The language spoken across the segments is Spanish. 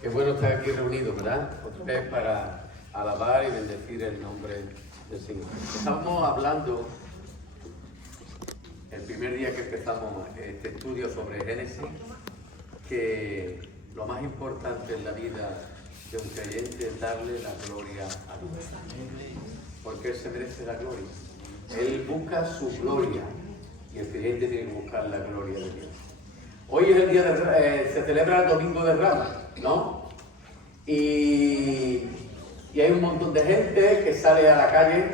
Qué bueno estar aquí reunidos, ¿verdad? Otra vez para alabar y bendecir el nombre del Señor. Estamos hablando, el primer día que empezamos este estudio sobre Génesis, que lo más importante en la vida de un creyente es darle la gloria a Dios. Porque Él se merece la gloria. Él busca su gloria y el creyente tiene que buscar la gloria de Dios. Hoy es el día se celebra el Domingo de Ramos, ¿no? Y hay un montón de gente que sale a la calle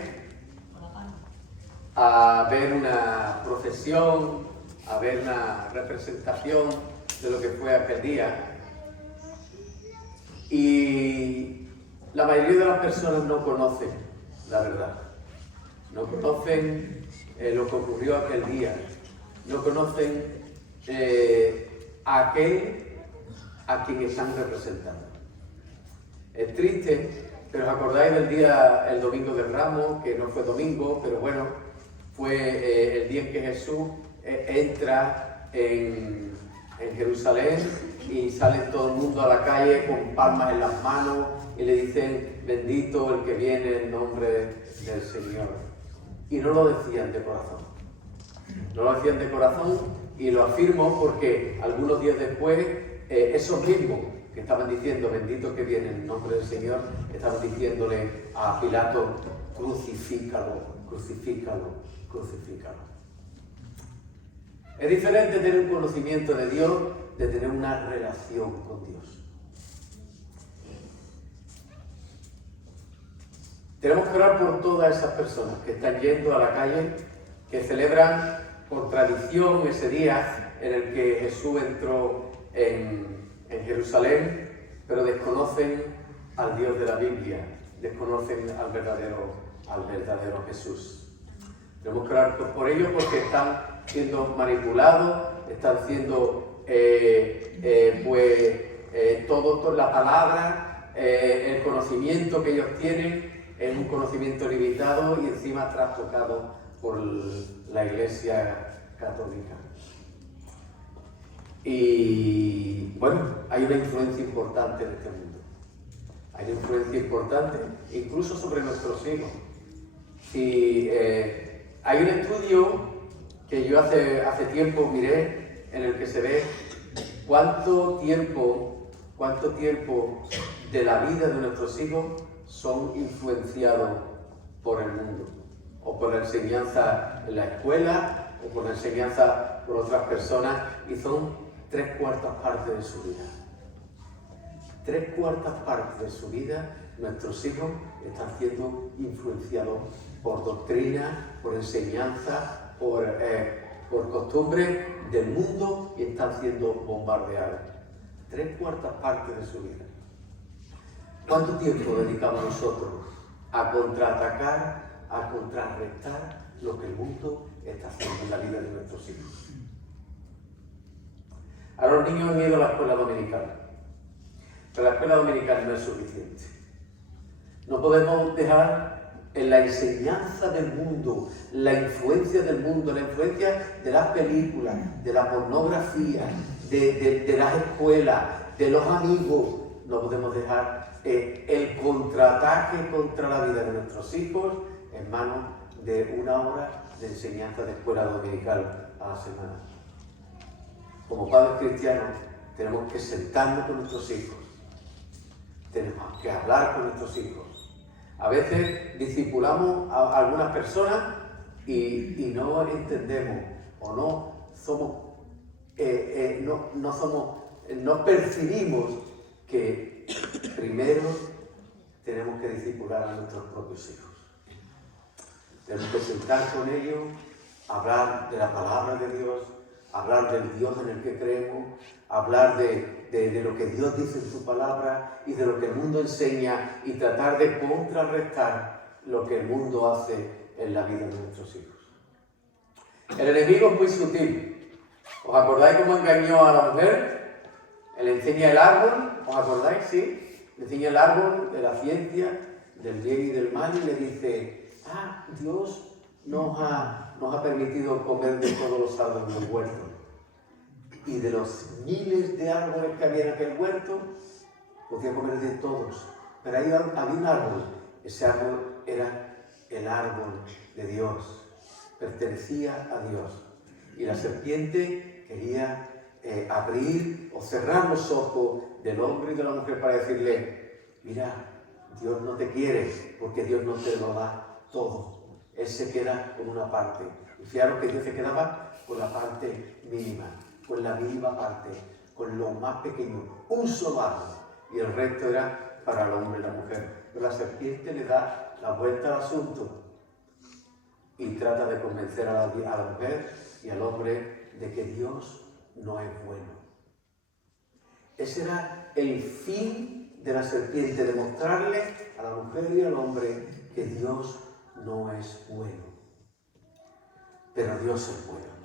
a ver una procesión, a ver una representación de lo que fue aquel día. Y la mayoría de las personas no conocen la verdad, no conocen lo que ocurrió aquel día, no conocen a aquel a quien están representando. Es triste, pero os acordáis del día, el Domingo de Ramos, que no fue domingo, pero bueno, fue el día en que Jesús entra en Jerusalén y sale todo el mundo a la calle con palmas en las manos y le dicen: bendito el que viene en nombre del Señor. Y no lo decían de corazón. No lo decían de corazón, y lo afirmo porque algunos días después, esos mismos que estaban diciendo bendito que viene en nombre del Señor, estaban diciéndole a Pilato: crucifícalo, crucifícalo, crucifícalo. Es diferente tener un conocimiento de Dios de tener una relación con Dios. Tenemos que orar por todas esas personas que están yendo a la calle, que celebran por tradición ese día en el que Jesús entró en Jerusalén, pero desconocen al Dios de la Biblia, desconocen al verdadero Jesús. Tenemos que orar por ellos porque están siendo manipulados, están siendo toda la palabra, el conocimiento que ellos tienen es un conocimiento limitado y encima trastocado por la Iglesia Católica. Y bueno, hay una influencia importante en este mundo. Hay una influencia importante incluso sobre nuestros hijos. Y hay un estudio que yo hace tiempo miré en el que se ve cuánto tiempo de la vida de nuestros hijos son influenciados por el mundo, o por la enseñanza en la escuela, o por la enseñanza por otras personas, y son 3/4 partes de su vida. 3/4 partes de su vida, nuestros hijos están siendo influenciados por doctrina, por enseñanza, por costumbres del mundo, y están siendo bombardeados. 3/4 partes de su vida. ¿Cuánto tiempo dedicamos nosotros a contraatacar, a contrarrestar lo que el mundo está haciendo en la vida de nuestros hijos? Ahora los niños han ido a la escuela dominical, pero la escuela dominical no es suficiente. No podemos dejar en la enseñanza del mundo, la influencia del mundo, la influencia de las películas, de la pornografía, de las escuelas, de los amigos. No podemos dejar el contraataque contra la vida de nuestros hijos en manos de una hora de enseñanza de escuela dominical a la semana. Como padres cristianos tenemos que sentarnos con nuestros hijos, tenemos que hablar con nuestros hijos. A veces discipulamos a algunas personas y no entendemos o no percibimos que primero tenemos que discipular a nuestros propios hijos. Tenemos que sentar con ellos, hablar de la palabra de Dios, hablar del Dios en el que creemos, hablar de lo que Dios dice en su palabra y de lo que el mundo enseña, y tratar de contrarrestar lo que el mundo hace en la vida de nuestros hijos. El enemigo es muy sutil. ¿Os acordáis cómo engañó a la mujer? Él enseña el árbol, ¿os acordáis? Sí, le enseña el árbol de la ciencia, del bien y del mal, y le dice: Dios nos ha permitido comer de todos los árboles del huerto. Y de los miles de árboles que había en aquel huerto, podía comer de todos, pero ahí había un árbol. Ese árbol era el árbol de Dios, pertenecía a Dios. Y la serpiente quería abrir o cerrar los ojos del hombre y de la mujer para decirle: mira, Dios no te quiere porque Dios no te lo da todo. Él se queda con una parte. Y fijaros que Dios se quedaba con la parte mínima, con la mínima parte, con lo más pequeño, un solo árbol. Y el resto era para el hombre y la mujer. Pero la serpiente le da la vuelta al asunto y trata de convencer a la mujer y al hombre de que Dios no es bueno. Ese era el fin de la serpiente, demostrarle a la mujer y al hombre que Dios no es bueno. Pero Dios es bueno.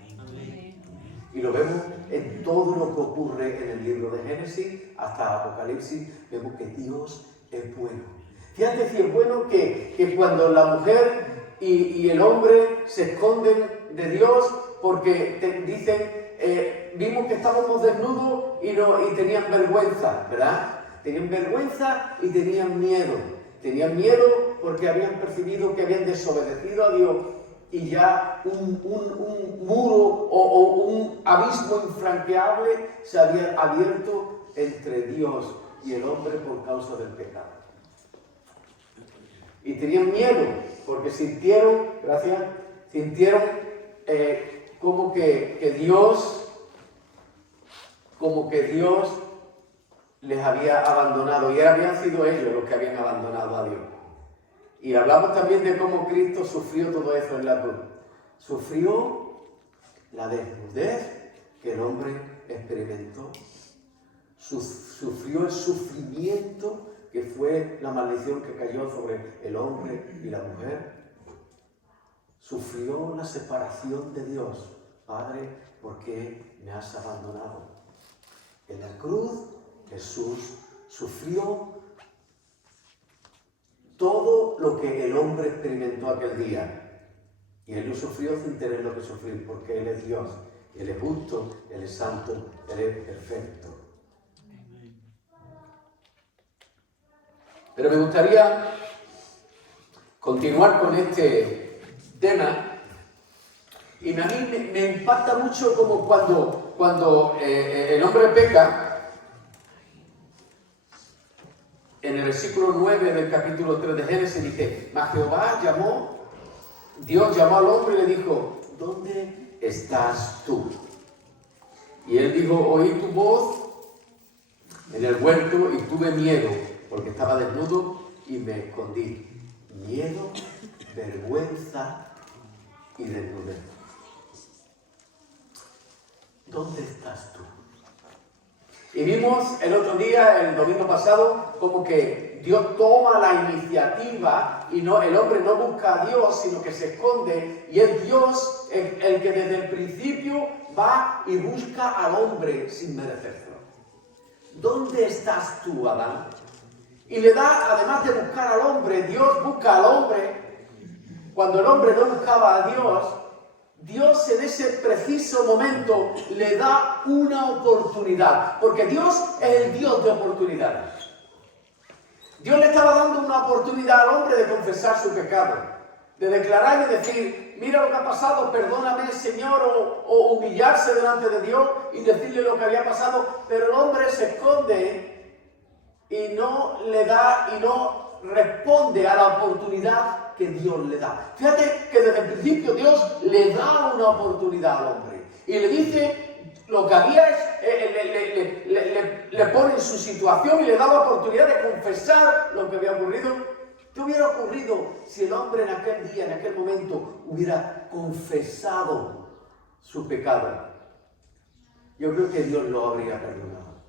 Y lo vemos en todo lo que ocurre en el libro de Génesis hasta Apocalipsis. Vemos que Dios es bueno. Fíjate si es bueno que cuando la mujer y el hombre se esconden de Dios porque dicen, vimos que estábamos desnudos y tenían vergüenza, ¿verdad? Tenían vergüenza y tenían miedo. Tenían miedo porque habían percibido que habían desobedecido a Dios y ya un muro o un abismo infranqueable se había abierto entre Dios y el hombre por causa del pecado. Y tenían miedo porque sintieron como que Dios les había abandonado, y habían sido ellos los que habían abandonado a Dios. Y hablamos también de cómo Cristo sufrió todo eso en la cruz. Sufrió la desnudez que el hombre experimentó. Sufrió el sufrimiento que fue la maldición que cayó sobre el hombre y la mujer. Sufrió la separación de Dios. Padre, ¿por qué me has abandonado? En la cruz Jesús sufrió todo lo que el hombre experimentó aquel día. Y Él lo sufrió sin tener lo que sufrir, porque Él es Dios, Él es justo, Él es santo, Él es perfecto. Pero me gustaría continuar con este tema. Y a mí me impacta mucho como cuando el hombre peca. En el versículo 9 del capítulo 3 de Génesis dice: mas Dios llamó al hombre y le dijo: ¿dónde estás tú? Y él dijo: oí tu voz en el huerto y tuve miedo, porque estaba desnudo y me escondí. Miedo, vergüenza y desnudez. ¿Dónde estás tú? Y vimos el otro día, el domingo pasado, como que Dios toma la iniciativa y el hombre no busca a Dios, sino que se esconde, y es Dios el que desde el principio va y busca al hombre sin merecerlo. ¿Dónde estás tú, Adán? Y le da, además de buscar al hombre, Dios busca al hombre. Cuando el hombre no buscaba a Dios en ese preciso momento le da una oportunidad, porque Dios es el Dios de oportunidades. Dios le estaba dando una oportunidad al hombre de confesar su pecado, de declarar y decir: mira lo que ha pasado, perdóname, Señor, o humillarse delante de Dios y decirle lo que había pasado, pero el hombre se esconde y no le da y no responde a la oportunidad que Dios le da. Fíjate que desde el principio Dios le da una oportunidad al hombre y le dice lo que había, le pone en su situación y le da la oportunidad de confesar lo que había ocurrido. ¿Qué hubiera ocurrido si el hombre en aquel día, en aquel momento, hubiera confesado su pecado? Yo creo que Dios lo habría perdonado,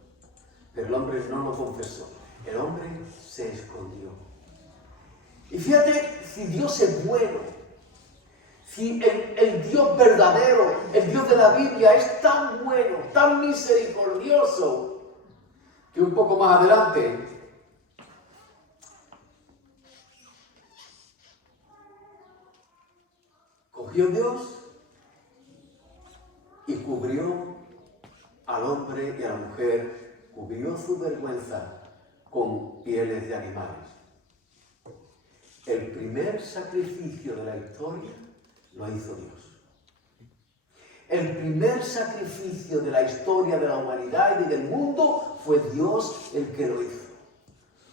pero el hombre no lo confesó. El hombre se escondió. Y fíjate si Dios es bueno, si el Dios verdadero, el Dios de la Biblia es tan bueno, tan misericordioso, que un poco más adelante cogió Dios y cubrió al hombre y a la mujer, cubrió su vergüenza con pieles de animales. El primer sacrificio de la historia lo hizo Dios. El primer sacrificio de la historia de la humanidad y del mundo fue Dios el que lo hizo.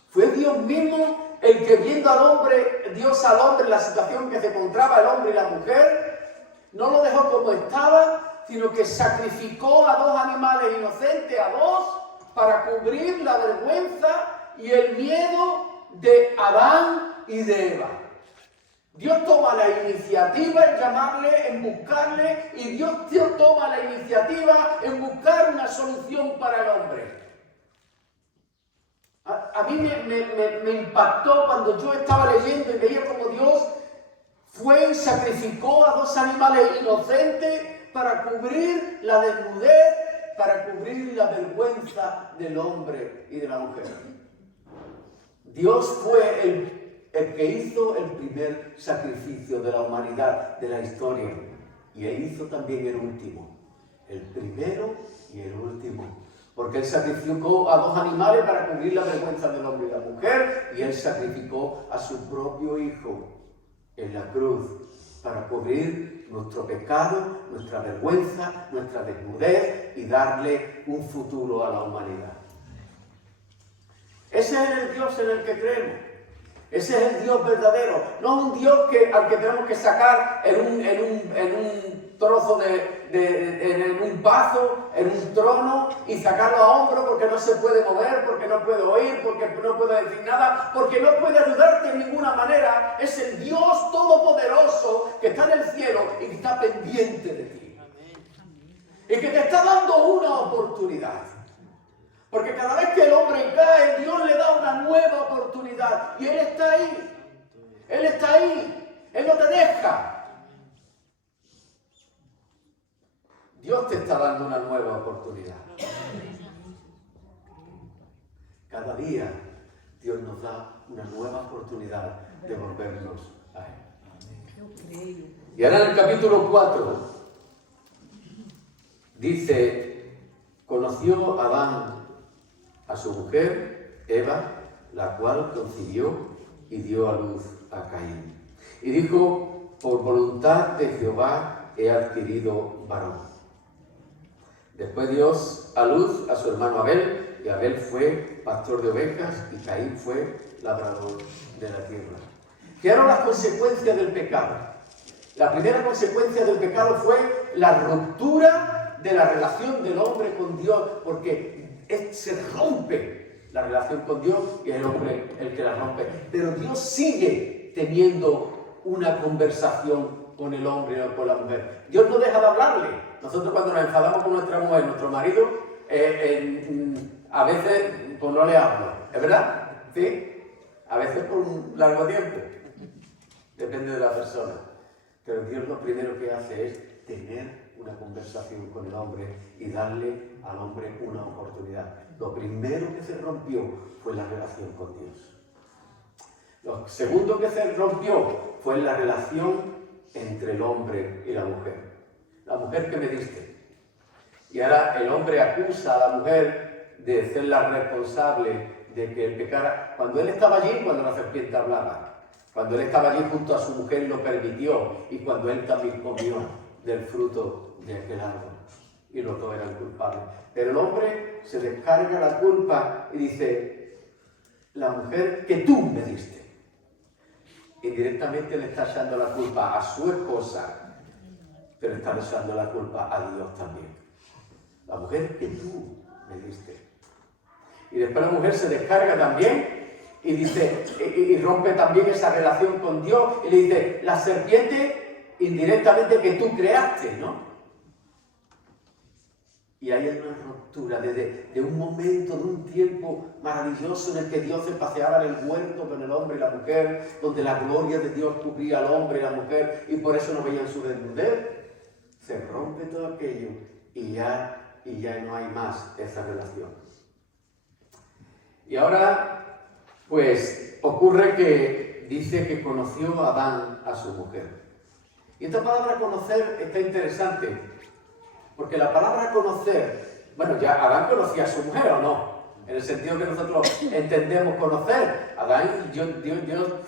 Fue Dios mismo el que, viendo al hombre, Dios al hombre en la situación que se encontraba el hombre y la mujer, no lo dejó como estaba, sino que sacrificó a dos animales inocentes, a dos, para cubrir la vergüenza y el miedo de Adán y de Eva. Dios toma la iniciativa en llamarle, en buscarle, y Dios toma la iniciativa en buscar una solución para el hombre. A mí me impactó cuando yo estaba leyendo y veía cómo Dios fue y sacrificó a dos animales inocentes para cubrir la desnudez, para cubrir la vergüenza del hombre y de la mujer. Dios fue el que hizo el primer sacrificio de la humanidad, de la historia, y Él hizo también el último, el primero y el último. Porque Él sacrificó a dos animales para cubrir la vergüenza del hombre y la mujer, y Él sacrificó a su propio Hijo en la cruz para cubrir nuestro pecado, nuestra vergüenza, nuestra desnudez y darle un futuro a la humanidad. Ese es el Dios en el que creemos. Ese es el Dios verdadero. No un Dios al que tenemos que sacar en un trozo en un vaso, en un trono, y sacarlo a hombro porque no se puede mover, porque no puede oír, porque no puede decir nada, porque no puede ayudarte de ninguna manera. Es el Dios todopoderoso que está en el cielo y que está pendiente de ti. Y que te está dando una oportunidad. Porque cada vez que el hombre cae, Dios le da una nueva oportunidad. Y Él está ahí. Él está ahí. Él no te deja. Dios te está dando una nueva oportunidad. Cada día Dios nos da una nueva oportunidad de volvernos a Él. Y ahora en el capítulo 4 dice: conoció Adán a su mujer, Eva, la cual concibió y dio a luz a Caín. Y dijo: por voluntad de Jehová he adquirido varón. Después dio a luz a su hermano Abel, y Abel fue pastor de ovejas, y Caín fue labrador de la tierra. ¿Qué eran las consecuencias del pecado? La primera consecuencia del pecado fue la ruptura de la relación del hombre con Dios, porque se rompe la relación con Dios y es el hombre el que la rompe. Pero Dios sigue teniendo una conversación con el hombre o con la mujer. Dios no deja de hablarle. Nosotros cuando nos enfadamos con nuestra mujer, nuestro marido, a veces pues no le hablo. ¿Es verdad? ¿Sí? A veces por un largo tiempo. Depende de la persona. Pero Dios lo primero que hace es tener una conversación con el hombre y darle al hombre una oportunidad. Lo primero que se rompió fue la relación con Dios. Lo segundo que se rompió fue la relación entre el hombre y la mujer. La mujer que me diste. Y ahora el hombre acusa a la mujer de ser la responsable de que él pecara. Cuando él estaba allí, cuando la serpiente hablaba. Cuando él estaba allí junto a su mujer y lo permitió. Y cuando él también comió del fruto de aquel árbol. Y los dos eran culpables. Pero el hombre se descarga la culpa y dice: la mujer que tú me diste. Y directamente le está echando la culpa a su esposa, pero está echando la culpa a Dios también. La mujer que tú me diste. Y después la mujer se descarga también y dice, y rompe también esa relación con Dios y le dice: la serpiente indirectamente que tú creaste, ¿no? Y ahí hay una ruptura de un momento, de un tiempo maravilloso en el que Dios se paseaba en el huerto con el hombre y la mujer, donde la gloria de Dios cubría al hombre y la mujer, y por eso no veían su desnudez. Se rompe todo aquello y ya no hay más esa relación. Y ahora, pues, ocurre que dice que conoció a Adán a su mujer. Y esta palabra conocer está interesante. Porque la palabra conocer, bueno, ya Adán conocía a su mujer, ¿o no? en el sentido que nosotros entendemos conocer. Adán, Dios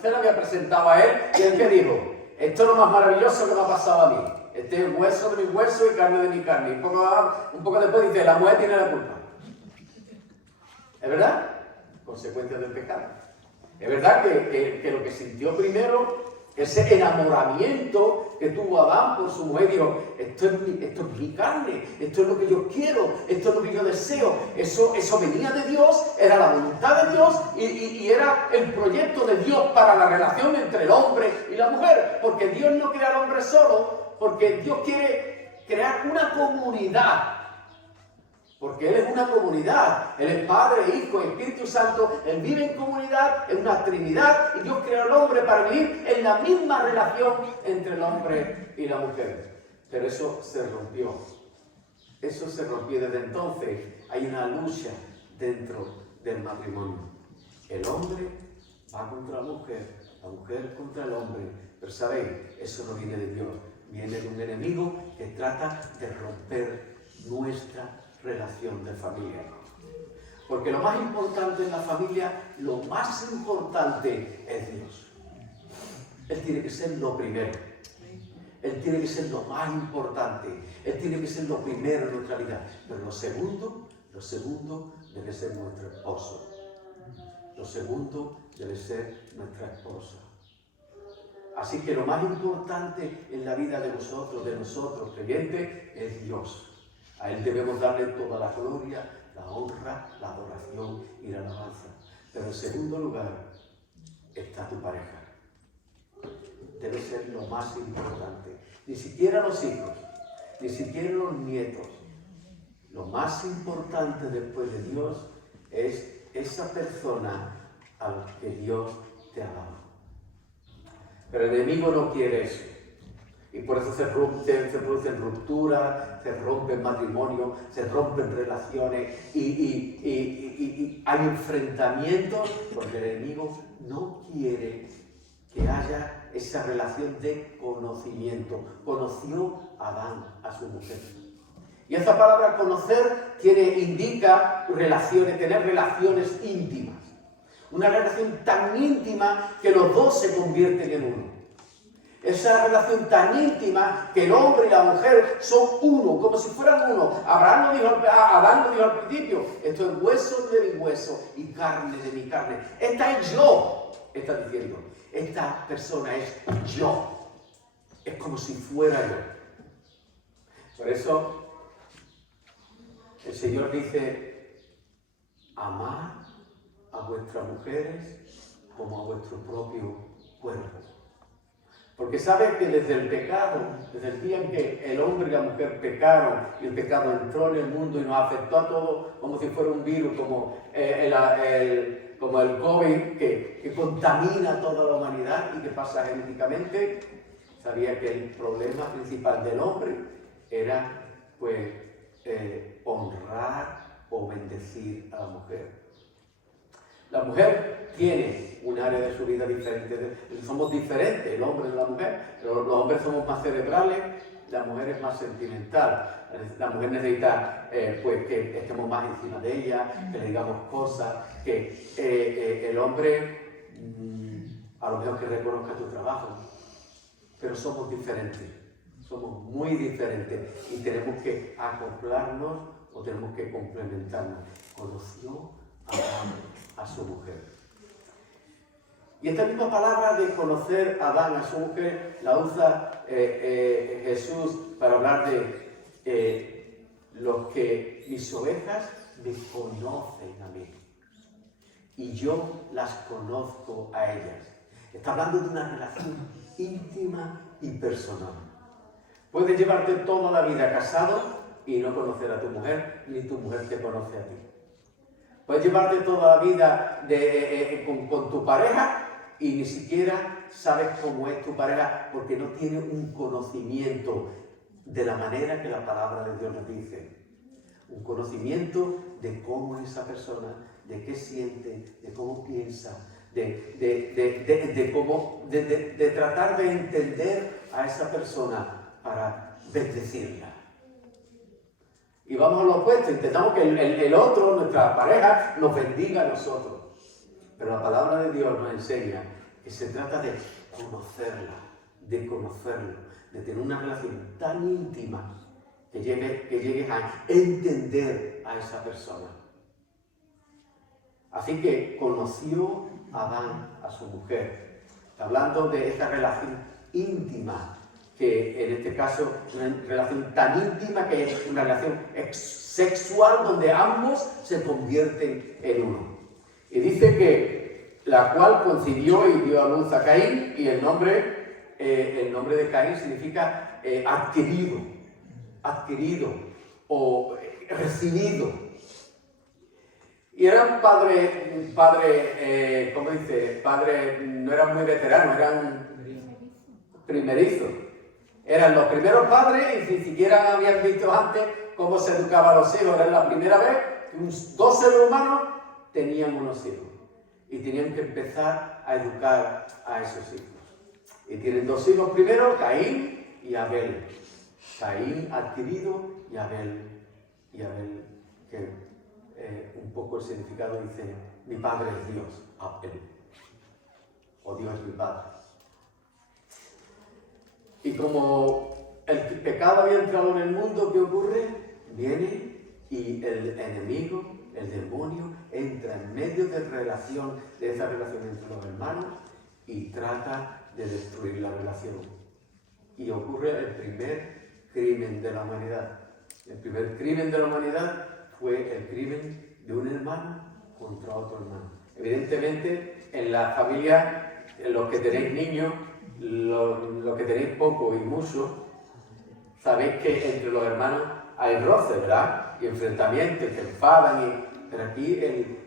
se lo había presentado a él, y él que dijo, esto es lo más maravilloso que me ha pasado a mí. Este es hueso de mi hueso y carne de mi carne. Y un poco después dice, la mujer tiene la culpa. ¿Es verdad? Consecuencia del pecado. Es verdad que lo que sintió primero, ese enamoramiento que tuvo Adán por su mujer, dijo, esto es mi carne, esto es lo que yo quiero, esto es lo que yo deseo. Eso venía de Dios, era la voluntad de Dios y era el proyecto de Dios para la relación entre el hombre y la mujer. Porque Dios no crea al hombre solo, porque Dios quiere crear una comunidad. Porque Él es una comunidad, Él es Padre, Hijo, Espíritu Santo, Él vive en comunidad, es una Trinidad, y Dios creó al hombre para vivir en la misma relación entre el hombre y la mujer. Pero eso se rompió. Eso se rompió. Desde entonces hay una lucha dentro del matrimonio. El hombre va contra la mujer contra el hombre. Pero sabéis, eso no viene de Dios, viene de un enemigo que trata de romper nuestra relación de familia. Porque lo más importante en la familia, lo más importante es Dios. Él tiene que ser lo primero. Él tiene que ser lo más importante. Él tiene que ser lo primero en nuestra vida. Pero lo segundo debe ser nuestro esposo. Lo segundo debe ser nuestra esposa. Así que lo más importante en la vida de nosotros creyentes, es Dios. A Él debemos darle toda la gloria, la honra, la adoración y la alabanza. Pero en segundo lugar está tu pareja. Debe ser lo más importante. Ni siquiera los hijos, ni siquiera los nietos. Lo más importante después de Dios es esa persona a la que Dios te ha dado. Pero el enemigo no quiere eso. Y por eso se producen rupturas, se rompen matrimonios, se rompen relaciones y hay enfrentamientos porque el enemigo no quiere que haya esa relación de conocimiento. Conoció a Adán, a su mujer. Y esa palabra conocer indica relaciones, tener relaciones íntimas. Una relación tan íntima que los dos se convierten en uno. Esa relación tan íntima que el hombre y la mujer son uno, como si fueran uno. Adán lo dijo al principio, esto es hueso de mi hueso y carne de mi carne. Esta es yo, está diciendo. Esta persona es yo. Es como si fuera yo. Por eso el Señor dice, amad a vuestras mujeres como a vuestro propio cuerpo. Porque sabe que desde el pecado, desde el día en que el hombre y la mujer pecaron y el pecado entró en el mundo y nos afectó a todos como si fuera un virus, como el COVID que contamina a toda la humanidad y que pasa genéticamente, sabía que el problema principal del hombre era honrar o bendecir a la mujer. La mujer tiene un área de su vida diferente. Somos diferentes, el hombre y la mujer. Los hombres somos más cerebrales, la mujer es más sentimental. La mujer necesita que estemos más encima de ella, que le digamos cosas, que el hombre a lo mejor que reconozca tu trabajo. Pero somos diferentes, somos muy diferentes y tenemos que acoplarnos o tenemos que complementarnos. Conoció a su mujer. Y esta misma palabra de conocer a Adán, a su mujer, la usa Jesús para hablar de los que mis ovejas me conocen a mí y yo las conozco a ellas. Está hablando de una relación íntima y personal. Puedes llevarte toda la vida casado y no conocer a tu mujer, ni tu mujer te conoce a ti. Puedes llevarte toda la vida con tu pareja y ni siquiera sabes cómo es tu pareja porque no tiene un conocimiento de la manera que la palabra de Dios nos dice. Un conocimiento de cómo es esa persona, de qué siente, de cómo piensa, de tratar de entender a esa persona para bendecirla. y vamos a lo opuesto, intentamos que el otro, nuestra pareja, nos bendiga a nosotros. Pero la palabra de Dios nos enseña que se trata de conocerla, de conocerlo, de tener una relación tan íntima que llegues a entender a esa persona. Así que conoció Adán a su mujer. Está hablando de esta relación íntima, que en este caso es una relación tan íntima que es una relación sexual donde ambos se convierten en uno. Y dice que la cual concibió y dio a luz a Caín, y el nombre de Caín significa adquirido o recibido. Y era un padre, ¿cómo dice? Padre, no eran muy veteranos, eran primerizos. Eran los primeros padres y ni siquiera habían visto antes cómo se educaban a los hijos. Era la primera vez que dos seres humanos tenían unos hijos. Y tenían que empezar a educar a esos hijos. Y tienen dos hijos primero, Caín y Abel. Caín adquirido y Abel. Que un poco el significado dice, mi padre es Dios, Abel. O Dios es mi padre. Y como el pecado había entrado en el mundo, ¿qué ocurre? Viene y el enemigo, el demonio, entra en medio de esa relación entre los hermanos y trata de destruir la relación. Y ocurre el primer crimen de la humanidad. El primer crimen de la humanidad fue el crimen de un hermano contra otro hermano. Evidentemente, en la familia, los que tenéis niños, los que tenéis poco y mucho, sabéis que entre los hermanos hay roce, ¿verdad? Y enfrentamientos, se enfadan. Pero aquí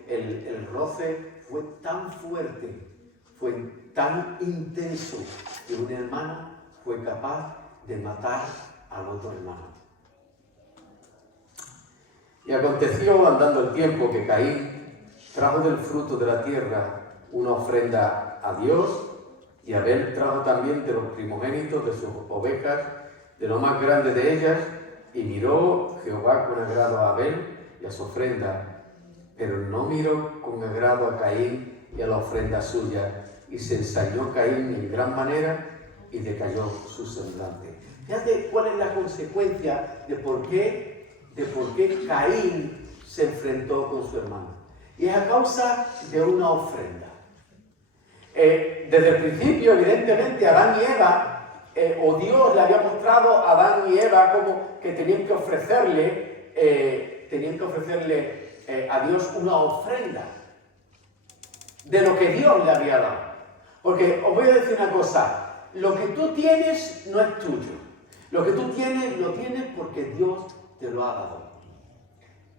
el roce fue tan fuerte, fue tan intenso, que un hermano fue capaz de matar al otro hermano. Y aconteció, andando el tiempo, que Caín trajo del fruto de la tierra una ofrenda a Dios, y Abel trajo también de los primogénitos de sus ovejas, de lo más grande de ellas, y miró Jehová con agrado a Abel y a su ofrenda, pero no miró con agrado a Caín y a la ofrenda suya, y se ensañó Caín en gran manera, y decayó su semblante. Fíjate cuál es la consecuencia de por qué Caín se enfrentó con su hermano. Y es a causa de una ofrenda. Desde el principio, evidentemente, Adán y Eva, o Dios le había mostrado a Adán y Eva como que tenían que ofrecerle a Dios una ofrenda de lo que Dios le había dado. Porque os voy a decir una cosa, lo que tú tienes no es tuyo. Lo que tú tienes, lo tienes porque Dios te lo ha dado.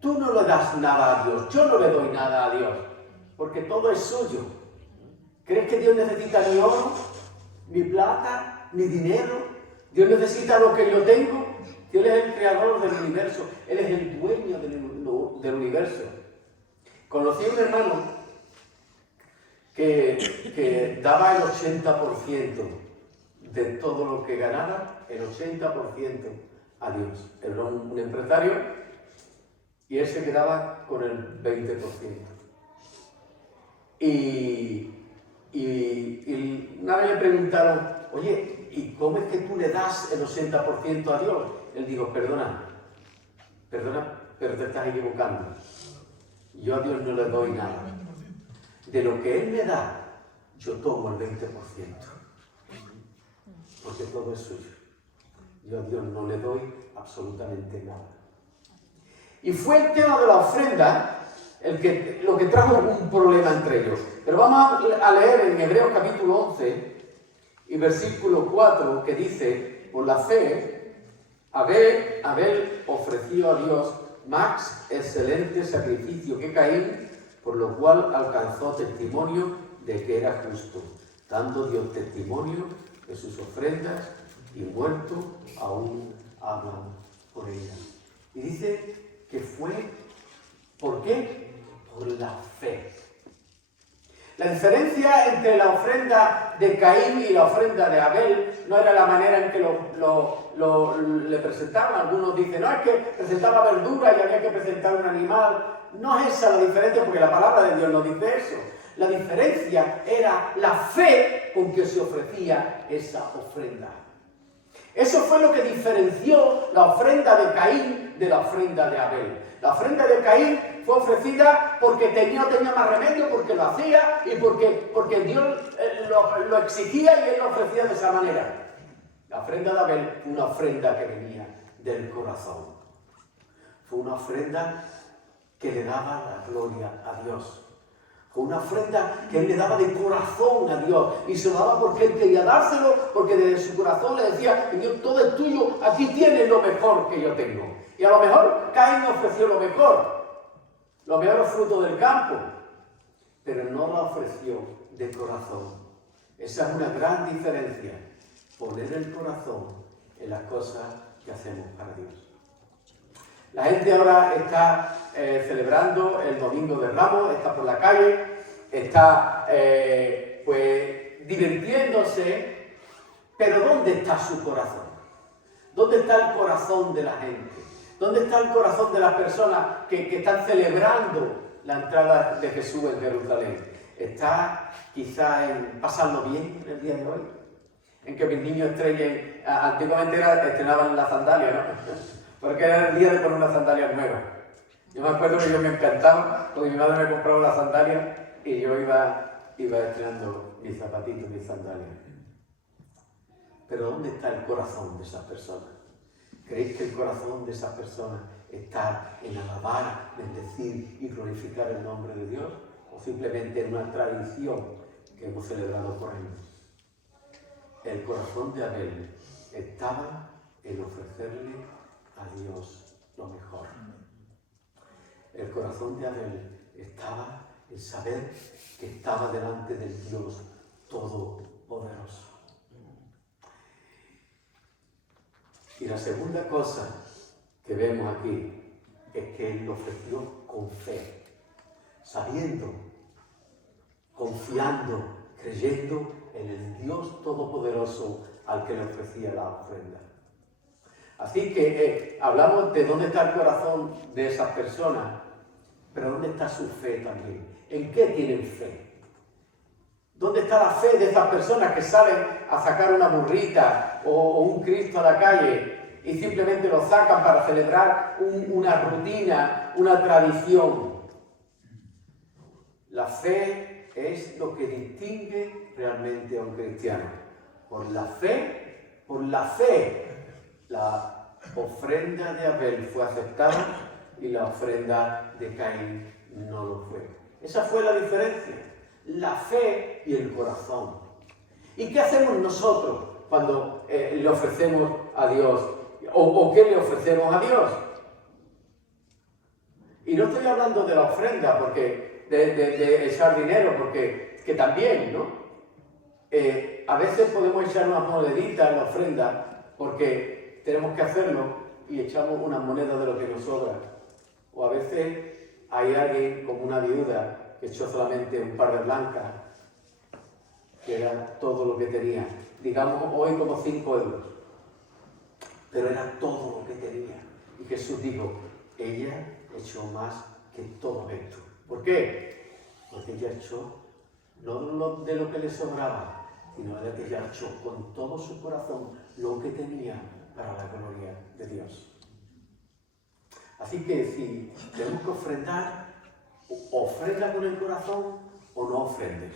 Tú no le das nada a Dios, yo no le doy nada a Dios, porque todo es suyo. ¿Crees que Dios necesita ni oro, ni plata, ni dinero? Dios necesita lo que yo tengo. Dios es el creador del universo, Él es el dueño del universo. Conocí a un hermano que daba el 80% de todo lo que ganaba, el 80% a Dios. Él era un empresario y él se quedaba con el 20%. Y una vez le preguntaron, oye, ¿y cómo es que tú le das el 80% a Dios? Él dijo, perdona, pero te estás equivocando. Yo a Dios no le doy nada. De lo que Él me da, yo tomo el 20%. Porque todo es suyo. Yo a Dios no le doy absolutamente nada. Y fue el tema de la ofrenda lo que trajo un problema entre ellos. Pero vamos a leer en Hebreos capítulo 11 y versículo 4, que dice, por la fe, Abel ofreció a Dios más excelente sacrificio que Caín, por lo cual alcanzó testimonio de que era justo, dando Dios testimonio de sus ofrendas, y muerto aún hablan por ellas. Y dice que fue, ¿por qué? Por la fe. La diferencia entre la ofrenda de Caín y la ofrenda de Abel no era la manera en que le presentaban. Algunos dicen, no, es que presentaba verdura y había que presentar un animal. No es esa la diferencia, porque la palabra de Dios no dice eso. La diferencia era la fe con que se ofrecía esa ofrenda. Eso fue lo que diferenció la ofrenda de Caín de la ofrenda de Abel. La ofrenda de Caín fue ofrecida porque no tenía más remedio, porque lo hacía y porque Dios lo exigía y él lo ofrecía de esa manera. La ofrenda de Abel fue una ofrenda que venía del corazón. Fue una ofrenda que le daba la gloria a Dios. Fue una ofrenda que él le daba de corazón a Dios. Y se lo daba porque él quería dárselo, porque desde su corazón le decía, Dios, todo es tuyo, aquí tienes lo mejor que yo tengo. Y a lo mejor Caín ofreció lo mejor, los mejores frutos del campo, pero no la ofreció de corazón. Esa es una gran diferencia, poner el corazón en las cosas que hacemos para Dios. La gente ahora está celebrando el Domingo de Ramos, está por la calle, está divirtiéndose, pero ¿dónde está su corazón? ¿Dónde está el corazón de la gente? ¿Dónde está el corazón de las personas que están celebrando la entrada de Jesús en Jerusalén? ¿Está quizá en pasarlo bien el día de hoy? En que mis niños estrellen, antiguamente estrenaban las sandalias, ¿no? Porque era el día de poner una sandalia nueva. Yo me acuerdo que yo me encantaba, porque mi madre me compraba las sandalias y yo iba estrenando mis zapatitos, mis sandalias. Pero ¿dónde está el corazón de esas personas? ¿Creéis que el corazón de esas personas está en alabar, bendecir y glorificar el nombre de Dios? ¿O simplemente en una tradición que hemos celebrado por años? El corazón de Abel estaba en ofrecerle a Dios lo mejor. El corazón de Abel estaba en saber que estaba delante del Dios Todopoderoso. Y la segunda cosa que vemos aquí es que él lo ofreció con fe, sabiendo, confiando, creyendo en el Dios Todopoderoso al que le ofrecía la ofrenda. Así que hablamos de dónde está el corazón de esas personas, pero dónde está su fe también. ¿En qué tienen fe? ¿Dónde está la fe de esas personas que salen a sacar una burrita o un Cristo a la calle y simplemente lo sacan para celebrar una rutina, una tradición? La fe es lo que distingue realmente a un cristiano. Por la fe, la ofrenda de Abel fue aceptada y la ofrenda de Caín no lo fue. Esa fue la diferencia, la fe y el corazón. ¿Y qué hacemos nosotros cuando le ofrecemos a Dios? ¿O qué le ofrecemos a Dios? Y no estoy hablando de la ofrenda, porque de echar dinero, porque que también, ¿no? A veces podemos echar unas moneditas en la ofrenda, porque tenemos que hacerlo y echamos unas monedas de lo que nos sobra. O a veces hay alguien como una viuda que echó solamente un par de blancas, que era todo lo que tenía. Digamos hoy como 5 euros. Pero era todo lo que tenía. Y Jesús dijo, ella echó más que todo esto. ¿Por qué? Porque ella echó no de lo que le sobraba, sino de que ella echó con todo su corazón lo que tenía para la gloria de Dios. Así que si tenemos que ofrendar, ofrenda con el corazón o no ofrendes.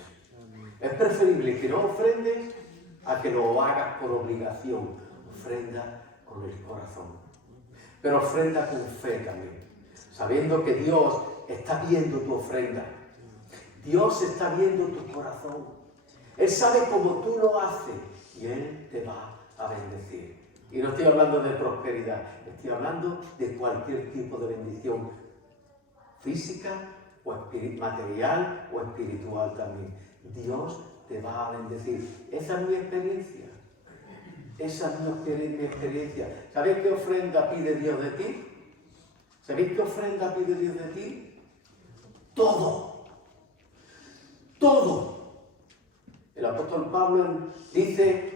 Es preferible que no ofrendes a que lo hagas por obligación. Ofrenda con el corazón. Pero ofrenda con fe también, sabiendo que Dios está viendo tu ofrenda. Dios está viendo tu corazón. Él sabe cómo tú lo haces y Él te va a bendecir. Y no estoy hablando de prosperidad, estoy hablando de cualquier tipo de bendición física o material o espiritual también. Dios te va a bendecir. Esa es mi experiencia. Esa es mi experiencia. ¿Sabéis qué ofrenda pide Dios de ti? ¿Sabéis qué ofrenda pide Dios de ti? Todo. todo. El apóstol Pablo dice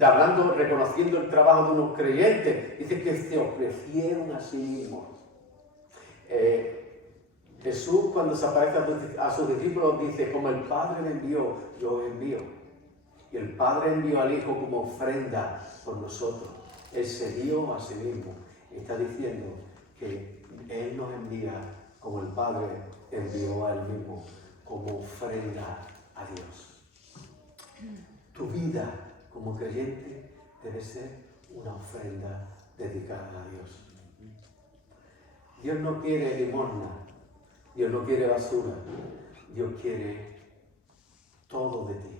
hablando, reconociendo el trabajo de unos creyentes, dice que se ofrecieron a sí mismos. Jesús, cuando se aparece a sus discípulos, dice: como el Padre me envió, yo os envío. Y el Padre envió al Hijo como ofrenda por nosotros. Él se dio a sí mismo. Está diciendo que Él nos envía como el Padre envió a Él mismo, como ofrenda a Dios. Tu vida como creyente debe ser una ofrenda dedicada a Dios. Dios no quiere limosna, Dios no quiere basura, Dios quiere todo de ti.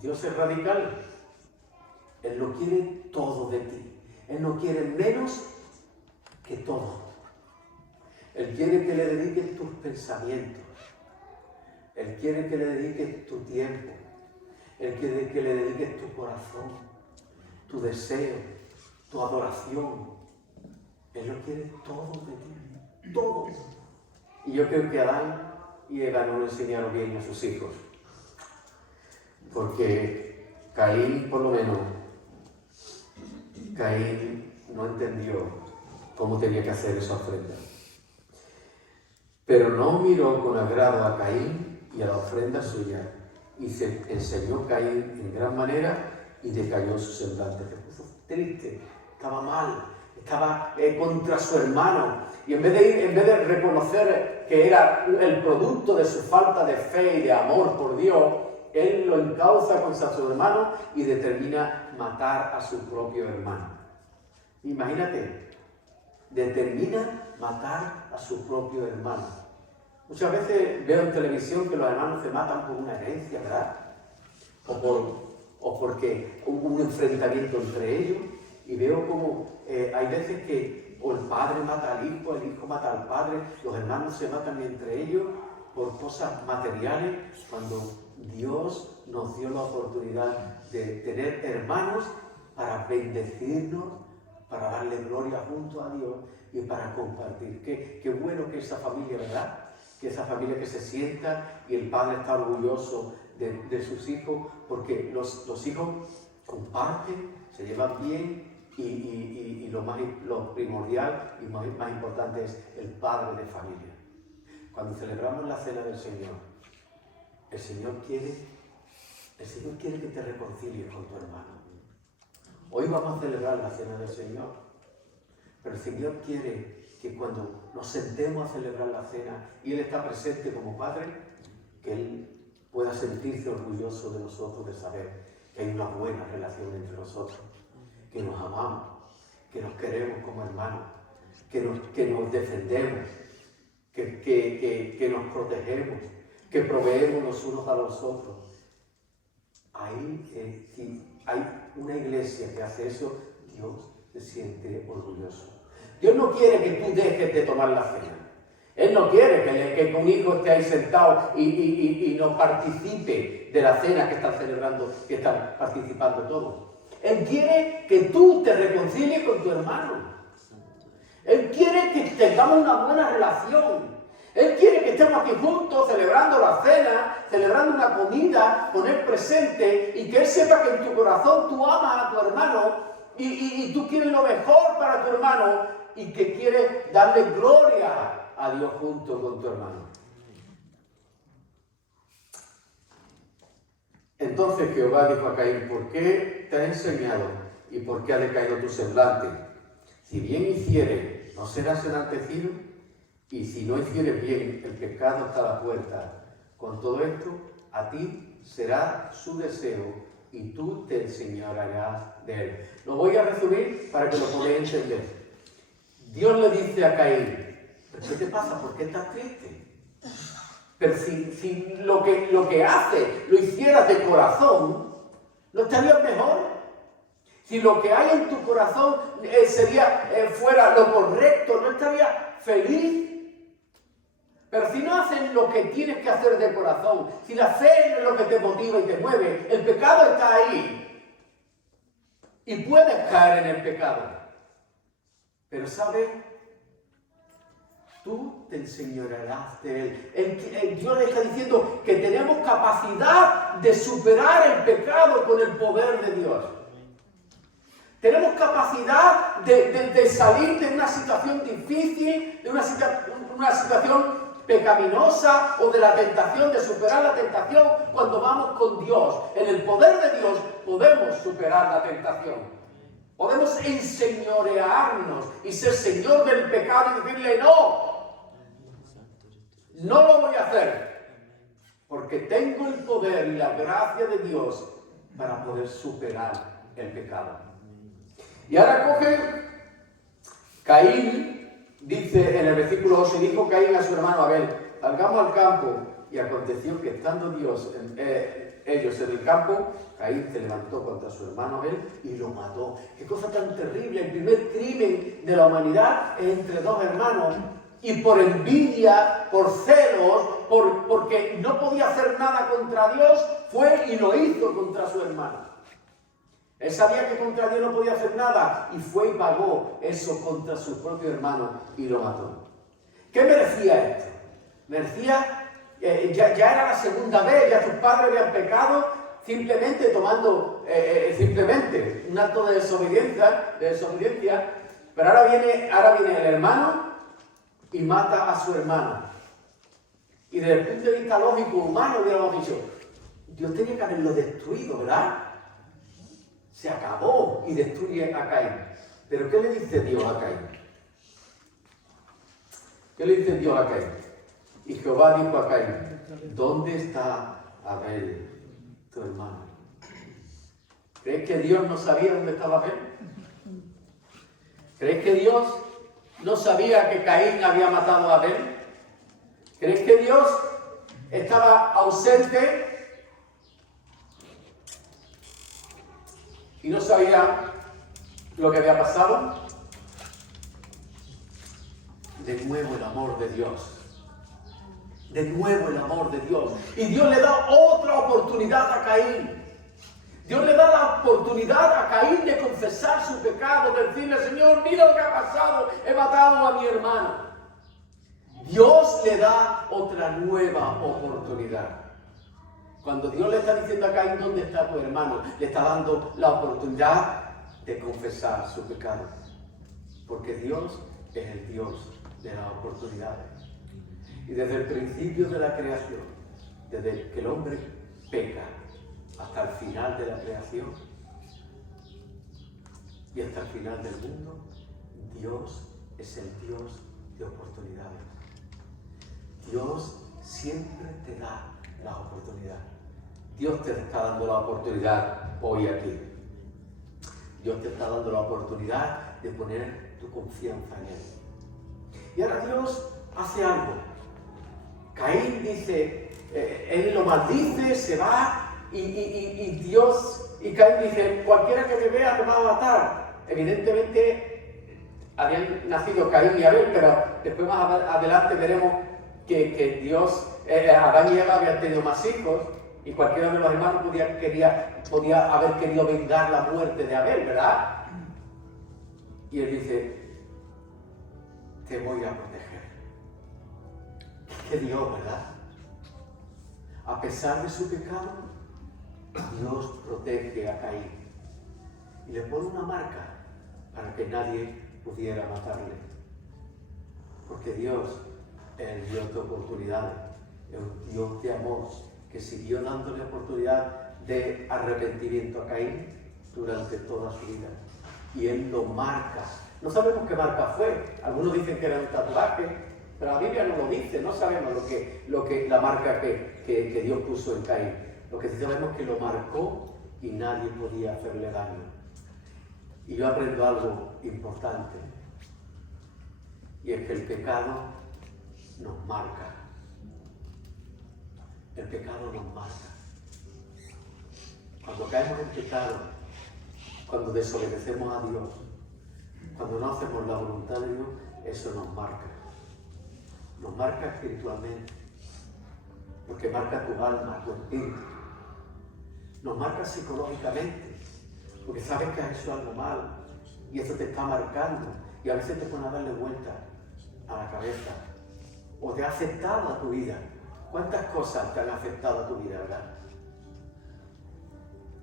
Dios es radical, Él no quiere todo de ti, Él no quiere menos que todo. Él quiere que le dediques tus pensamientos, Él quiere que le dediques tu tiempo, Él quiere que le dediques tu corazón, tu deseo, tu adoración. Él lo quiere todo de ti, todo. Y yo creo que Adán y Eva no lo enseñaron bien a sus hijos, porque Caín, por lo menos, Caín no entendió cómo tenía que hacer esa ofrenda. Pero no miró con agrado a Caín y a la ofrenda suya, y se enseñó Caín en gran manera y decayó su semblante. Se puso triste, estaba mal, estaba contra su hermano, y en vez de reconocer que era el producto de su falta de fe y de amor por Dios, él lo encauza contra su hermano y determina matar a su propio hermano. Imagínate, determina matar a su propio hermano. Muchas veces veo en televisión que los hermanos se matan por una herencia, ¿verdad? O porque hubo un enfrentamiento entre ellos, y veo como hay veces que o el padre mata al hijo, el hijo mata al padre, los hermanos se matan entre ellos por cosas materiales, cuando Dios nos dio la oportunidad de tener hermanos para bendecirnos, para darle gloria junto a Dios y para compartir. Qué bueno que esa familia, ¿verdad? Que esa familia que se sienta y el padre está orgulloso de sus hijos, porque los hijos comparten, se llevan bien, y lo primordial y más importante es el padre de familia. Cuando celebramos la cena del Señor, el Señor quiere que te reconcilies con tu hermano. Hoy vamos a celebrar la cena del Señor, pero el Señor quiere que cuando nos sentemos a celebrar la cena y Él está presente como Padre, que Él pueda sentirse orgulloso de nosotros, de saber que hay una buena relación entre nosotros, que nos amamos, que nos queremos como hermanos, que nos defendemos, que nos protegemos, que proveemos los unos a los otros. Ahí, si hay una iglesia que hace eso, Dios se siente orgulloso. Dios no quiere que tú dejes de tomar la cena. Él no quiere que un hijo esté ahí sentado y no participe de la cena que están celebrando, que están participando todos. Él quiere que tú te reconcilies con tu hermano. Él quiere que tengamos una buena relación. Él quiere que estemos aquí juntos celebrando la cena, celebrando una comida con Él presente, y que Él sepa que en tu corazón tú amas a tu hermano y tú quieres lo mejor para tu hermano y que quieres darle gloria a Dios junto con tu hermano. Entonces Jehová dijo a Caín: ¿por qué te has enseñado y por qué ha decaído tu semblante? Si bien hicieres, no serás enaltecido, y si no hicieres bien, el pecado está a la puerta. Con todo esto, a ti será su deseo y tú te enseñarás de él. Lo voy a resumir para que lo podáis entender. Dios le dice a Caín: ¿qué te pasa? ¿Por qué estás triste? Pero si lo que hace lo hicieras de corazón, ¿no estarías mejor? Si lo que hay en tu corazón fuera lo correcto, ¿no estarías feliz? Pero si no haces lo que tienes que hacer de corazón, si la fe es lo que te motiva y te mueve, el pecado está ahí. Y puedes caer en el pecado. Pero ¿sabes? tú te enseñorearás de él. Dios le está diciendo que tenemos capacidad de superar el pecado con el poder de Dios. Tenemos capacidad de salir de una situación difícil, de una situación pecaminosa o de la tentación, de superar la tentación cuando vamos con Dios. En el poder de Dios podemos superar la tentación. Podemos enseñorearnos y ser señor del pecado y decirle no lo voy a hacer, porque tengo el poder y la gracia de Dios para poder superar el pecado. Y ahora coge Caín, dice en el versículo 8, dijo Caín a su hermano Abel, salgamos al campo, y aconteció que estando ellos en el campo, Caín se levantó contra su hermano Abel y lo mató. Qué cosa tan terrible, el primer crimen de la humanidad es entre dos hermanos, y por envidia, por celos, porque no podía hacer nada contra Dios, fue y lo hizo contra su hermano. Él sabía que contra Dios no podía hacer nada y fue y pagó eso contra su propio hermano y lo mató. ¿Qué merecía esto? Merecía, ya era la segunda vez, ya sus padres habían pecado simplemente tomando, un acto de desobediencia, pero ahora viene el hermano y mata a su hermano. Y desde el punto de vista lógico humano hubiéramos dicho, Dios tenía que haberlo destruido, ¿verdad? Se acabó y destruye a Caín. Pero ¿qué le dice Dios a Caín? ¿Qué le dice Dios a Caín? Y Jehová dijo a Caín, ¿dónde está Abel, tu hermano? ¿Crees que Dios no sabía dónde estaba Abel? ¿Crees que Dios no sabía que Caín había matado a Abel? ¿Crees que Dios estaba ausente y no sabía lo que había pasado? De nuevo el amor de Dios. De nuevo el amor de Dios. Y Dios le da otra oportunidad a Caín. Dios le da la oportunidad a Caín de confesar su pecado, de decirle, Señor, mira lo que ha pasado, he matado a mi hermano. Dios le da otra nueva oportunidad. Cuando Dios le está diciendo a Caín, ¿dónde está tu hermano?, le está dando la oportunidad de confesar su pecado. Porque Dios es el Dios de las oportunidades. Y desde el principio de la creación, desde que el hombre peca hasta el final de la creación y hasta el final del mundo, Dios es el Dios de oportunidades. Dios siempre te da la oportunidad. Dios te está dando la oportunidad hoy aquí. Dios te está dando la oportunidad de poner tu confianza en Él. Y ahora Dios hace algo. Caín dice, él lo maldice, se va, y Caín dice, cualquiera que me vea me va a matar. Evidentemente habían nacido Caín y Abel, pero después más adelante veremos que Dios, Adán y Eva habían tenido más hijos, y cualquiera de los hermanos podía haber querido vengar la muerte de Abel, ¿verdad? Y él dice, te voy a proteger. Que Dios, ¿verdad? A pesar de su pecado, Dios protege a Caín y le pone una marca para que nadie pudiera matarle. Porque Dios es el Dios de oportunidades, es un Dios de amor que siguió dándole oportunidad de arrepentimiento a Caín durante toda su vida. Y Él lo marca. No sabemos qué marca fue. Algunos dicen que era un tatuaje, pero la Biblia no lo dice. No sabemos la marca que Dios puso en Caín. Lo que sí sabemos es que lo marcó y nadie podía hacerle daño. Y yo aprendo algo importante, y es que el pecado nos marca. El pecado nos marca. Cuando caemos en pecado, cuando desobedecemos a Dios, cuando no hacemos la voluntad de Dios, eso nos marca. Nos marca espiritualmente, porque marca tu alma, tu espíritu. Nos marca psicológicamente, porque sabes que has hecho algo mal y eso te está marcando, y a veces te pone a darle vuelta a la cabeza o te ha afectado a tu vida. ¿Cuántas cosas te han afectado a tu vida, verdad?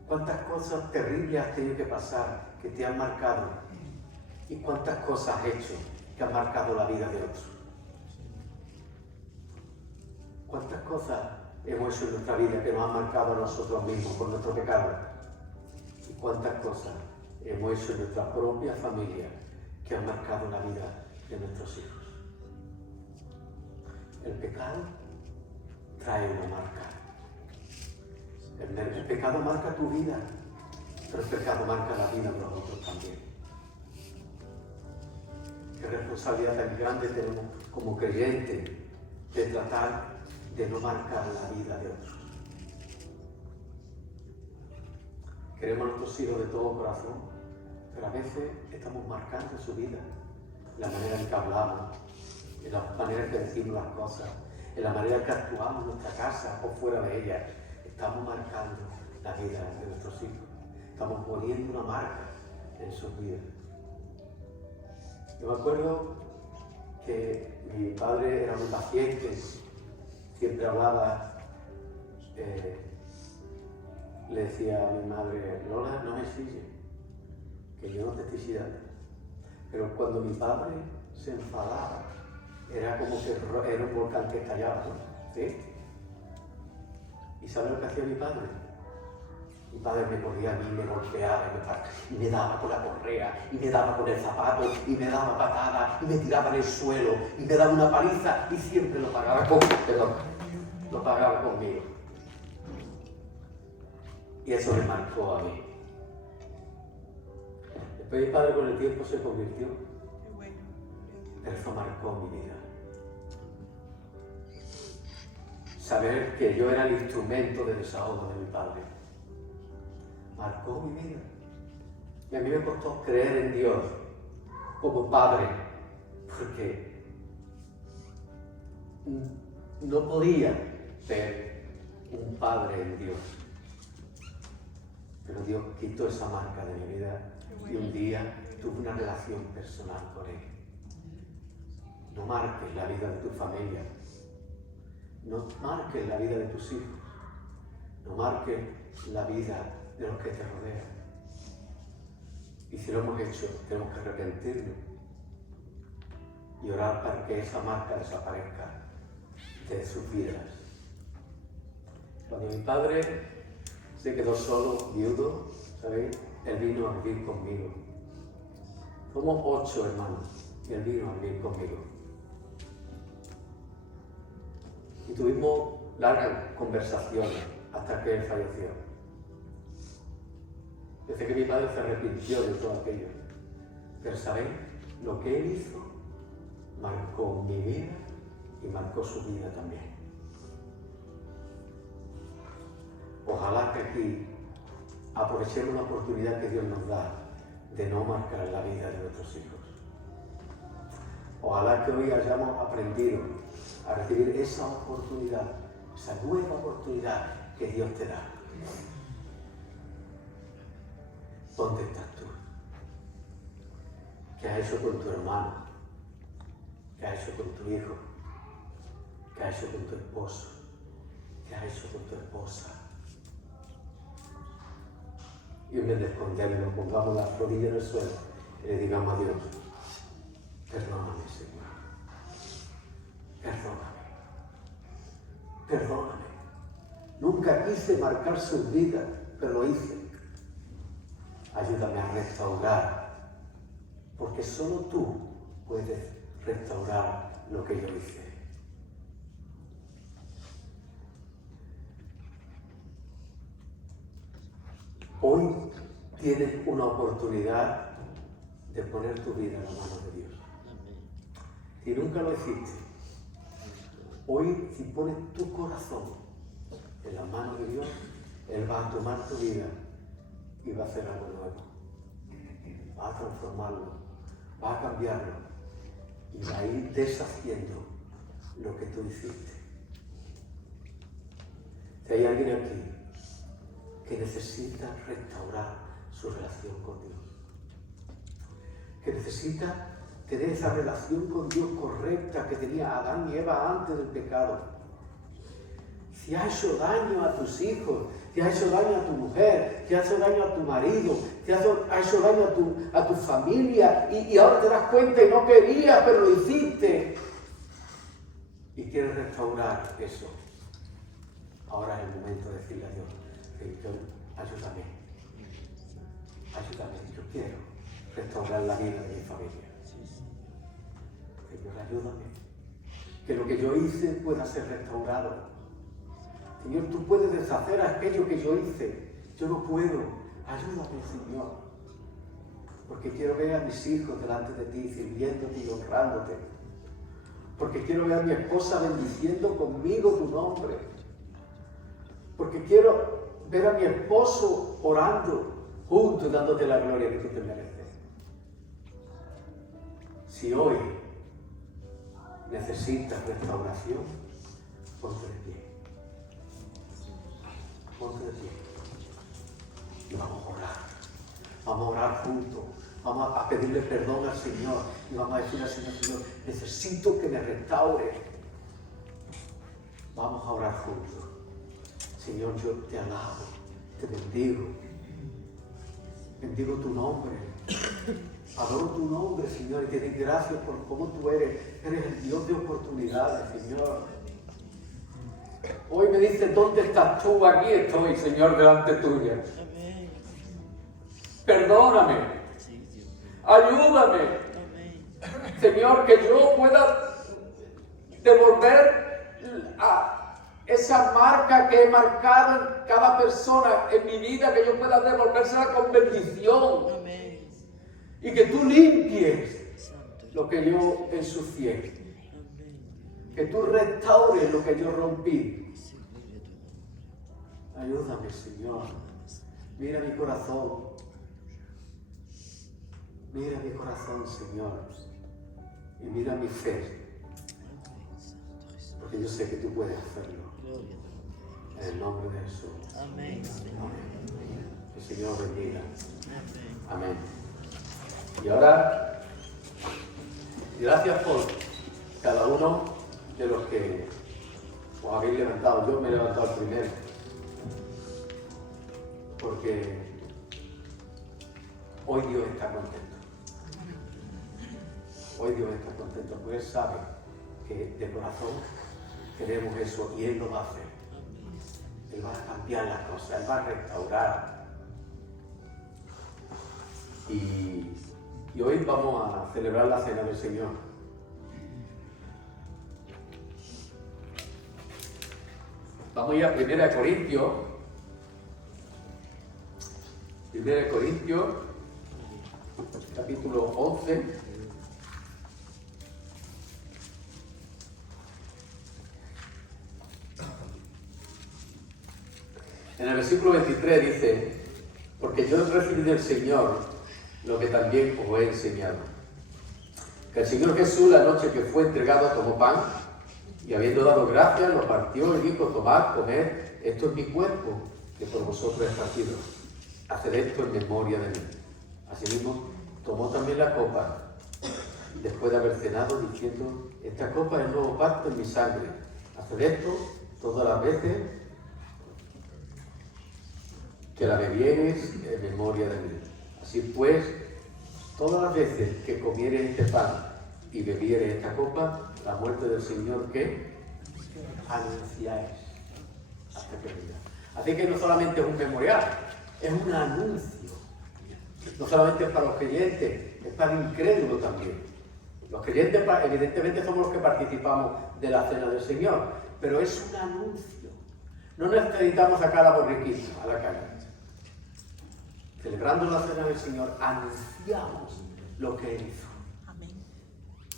¿Cuántas cosas terribles has tenido que pasar que te han marcado? ¿Y cuántas cosas has hecho que han marcado la vida de otros? ¿Cuántas cosas hemos hecho en nuestra vida que nos han marcado a nosotros mismos por nuestro pecado? ¿Y cuántas cosas hemos hecho en nuestra propia familia que han marcado la vida de nuestros hijos? El pecado trae una marca. El pecado marca tu vida, pero el pecado marca la vida de los otros también. Qué responsabilidad tan grande tenemos como creyentes de tratar de no marcar la vida de otros. Queremos a nuestros hijos de todo corazón, pero a veces estamos marcando su vida, la manera en que hablamos, en la manera en que decimos las cosas, en la manera en que actuamos en nuestra casa o fuera de ella. Estamos marcando la vida de nuestros hijos. Estamos poniendo una marca en sus vidas. Yo me acuerdo que mi padre era muy paciente, siempre hablaba, le decía a mi madre: Lola, no me silles, que yo no te estoy sillando. Pero cuando mi padre se enfadaba, era como que era un volcán que estallaba, ¿no? ¿Sí? ¿Y sabes lo que hacía mi padre? Mi padre me cogía a mí, me golpeaba y me daba con la correa, y me daba con el zapato, y me daba patadas, y me tiraba en el suelo, y me daba una paliza, y siempre lo pagaba conmigo. Y eso me marcó a mí. Después mi padre con el tiempo se convirtió, pero eso marcó mi vida. Saber que yo era el instrumento de desahogo de mi padre marcó mi vida. Y a mí me costó creer en Dios como padre, porque no podía ver un padre en Dios. Pero Dios quitó esa marca de mi vida y un día tuve una relación personal con Él. No marques la vida de tu familia. No marques la vida de tus hijos. No marques la vida de los que te rodean. Y si lo hemos hecho, tenemos que arrepentirnos y orar para que esa marca desaparezca de sus vidas. Cuando mi padre se quedó solo, viudo, ¿sabéis? Él vino a vivir conmigo. Somos 8 hermanos y él vino a vivir conmigo. Y tuvimos largas conversaciones hasta que él falleció. Desde que mi padre se arrepintió de todo aquello. Pero ¿sabéis? Lo que él hizo marcó mi vida y marcó su vida también. Ojalá que aquí aprovechemos la oportunidad que Dios nos da de no marcar la vida de nuestros hijos. Ojalá que hoy hayamos aprendido a recibir esa oportunidad, esa nueva oportunidad que Dios te da. ¿Dónde estás tú? ¿Qué has hecho con tu hermano? ¿Qué has hecho con tu hijo? ¿Qué has hecho con tu esposo? ¿Qué has hecho con tu esposa? Y en vez de esconderlo, pongamos las rodillas en el suelo y le digamos a Dios: perdóname, Señor. Perdóname. Perdóname. Nunca quise marcar su vida, pero lo hice. Ayúdame a restaurar, porque solo tú puedes restaurar lo que yo hice. Hoy tienes una oportunidad de poner tu vida en la mano de Dios. Si nunca lo hiciste, hoy si pones tu corazón en la mano de Dios, Él va a tomar tu vida y va a hacer algo nuevo. Va a transformarlo, va a cambiarlo y va a ir deshaciendo lo que tú hiciste. Si hay alguien aquí que necesita restaurar su relación con Dios, que necesita tener esa relación con Dios correcta que tenía Adán y Eva antes del pecado. Si has hecho daño a tus hijos, te has hecho daño a tu mujer, te has hecho daño a tu marido, te has hecho daño a tu familia y ahora te das cuenta y no querías, pero lo hiciste. Y quieres restaurar eso. Ahora es el momento de decirle a Dios, Señor, ayúdame. Ayúdame, yo quiero restaurar la vida de mi familia. Señor, ayúdame. Que lo que yo hice pueda ser restaurado. Señor, tú puedes deshacer aquello que yo hice. Yo no puedo. Ayúdame, Señor. Porque quiero ver a mis hijos delante de ti, sirviéndote y honrándote. Porque quiero ver a mi esposa bendiciendo conmigo tu nombre. Porque quiero ver a mi esposo orando juntos, dándote la gloria que tú te mereces. Si hoy necesitas restauración, ponte de pie. Ponte de pie. Y vamos a orar. Vamos a orar juntos. Vamos a pedirle perdón al Señor. Y vamos a decirle al Señor, necesito que me restaure. Vamos a orar juntos. Señor, yo te alabo, te bendigo. Bendigo tu nombre. Adoro tu nombre, Señor, y te doy gracias por cómo tú eres. Eres el Dios de oportunidades, Señor. Hoy me dices, ¿dónde estás tú? Aquí estoy, Señor, delante tuya. Perdóname. Ayúdame. Señor, que yo pueda devolver a esa marca que he marcado en cada persona en mi vida, que yo pueda devolvérsela con bendición. Amén. Y que tú limpies lo que yo ensucié. Que tú restaures lo que yo rompí. Ayúdame, Señor. Mira mi corazón. Mira mi corazón, Señor. Y mira mi fe. Porque yo sé que tú puedes hacerlo. En el nombre de Jesús. Amén. Amén. Que el Señor bendiga. Amén. Y ahora, gracias por cada uno de los que os habéis levantado. Yo me he levantado primero. Porque hoy Dios está contento. Hoy Dios está contento. Porque Él sabe que de corazón queremos eso y Él lo va a hacer. Él va a cambiar las cosas, Él va a restaurar. Y hoy vamos a celebrar la cena del Señor. Vamos a ir a 1 Corintios. 1 Corintios, capítulo 11. En el versículo 23 dice, porque yo recibí del Señor lo que también os he enseñado. Que el Señor Jesús, la noche que fue entregado, tomó pan y habiendo dado gracias, lo partió y dijo, tomad, comed, esto es mi cuerpo, que por vosotros es partido. Haced esto en memoria de mí. Asimismo, tomó también la copa, después de haber cenado, diciendo, esta copa es el nuevo pacto en mi sangre. Haced esto todas las veces que la bebiereis en memoria de mí. Así pues, todas las veces que comiereis este pan y bebiereis esta copa, la muerte del Señor que anunciáis hasta que venga. Así que no solamente es un memorial, es un anuncio. No solamente es para los creyentes, es para el incrédulo también. Los creyentes evidentemente somos los que participamos de la cena del Señor, pero es un anuncio. No necesitamos sacar a borriquita a la calle. Celebrando la cena del Señor, anunciamos lo que Él hizo. Amén.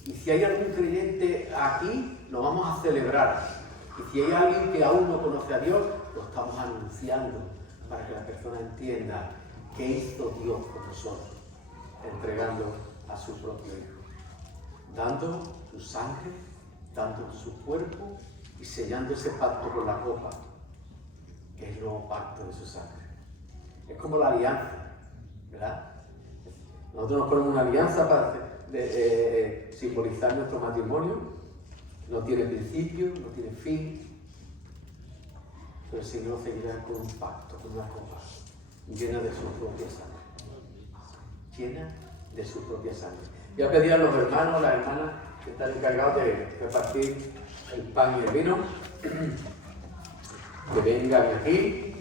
Y si hay algún creyente aquí, lo vamos a celebrar. Y si hay alguien que aún no conoce a Dios, lo estamos anunciando para que la persona entienda qué hizo Dios con nosotros, entregando a su propio Hijo, dando su sangre, dando su cuerpo y sellando ese pacto con la copa, que es el nuevo pacto de su sangre. Es como la alianza, ¿verdad? Nosotros nos ponemos una alianza simbolizar nuestro matrimonio. No tiene principio, no tiene fin. Pero el Señor seguirá con un pacto, con una copa llena de su propia sangre. Llena de su propia sangre. Ya pedí a los hermanos, las hermanas que están encargados de repartir el pan y el vino, que vengan aquí.